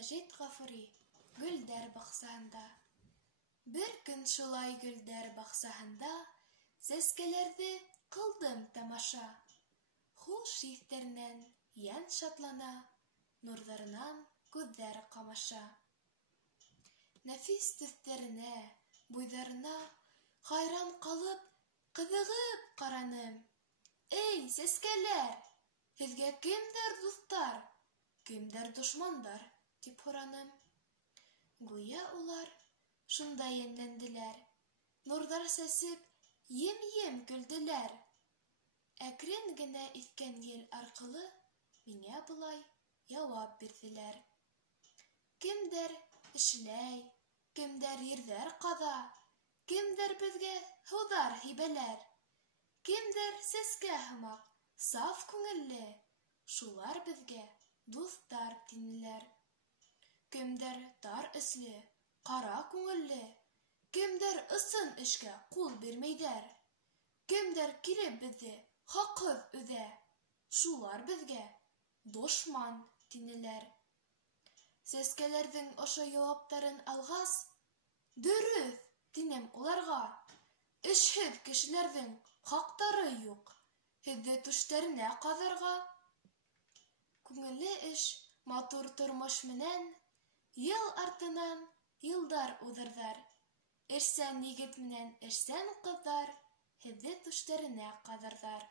Мәҗит Гафури, Гөлдәр баксаһында. Бер көн шулай гөлдәр баксаһында сәскәләрҙе кылдым тамаша. Хуш еҫтәренән йән шатлана, нурҙарынан күҙҙәр ҡамаша. Нәфис төҫтәренә, буйҙарына хайран ҡалып, ҡыҙығып ҡараным. Эй, сәскәләр! Һеҙгә кемдәр дуҫтар, кемдәр дошмандар? Тип һораным. Гүйә улар шунда йәнләнделәр, нурҙар сәсеп, ем-ем көлдөләр. Әкрен генә иҫкән ел арҡылы миңә былай яуап бирҙеләр. Кемдәр эшләй, кемдәр ерҙәр ҡаҙа, кемдәр беҙгә һыуҙар һибәләр, кемдәр сәскә һымаҡ, саф күңелле, шулар беҙгә дуҫтар тинеләр. Кемдәр тар эсле, ҡара күңелле, кемдәр ысын эшкә ҡул бирмәйҙәр, кемдәр килеп беҙҙе хаҡһыҙ өҙә, шулар беҙгә дошман тинеләр. Сәскәләрҙең ошо яуаптарын алғас, дөрөҫ, тинем уларға, эшһеҙ кешеләрҙең хаҡтары юҡ, һеҙҙе түштәренә ҡаҙарға. Күңелле эш, матур тормош менән йыл артынан йылдар уҙырҙар. Эшсән егет менән эшсән ҡыҙҙар һеҙҙе түштәренә ҡаҙырҙар.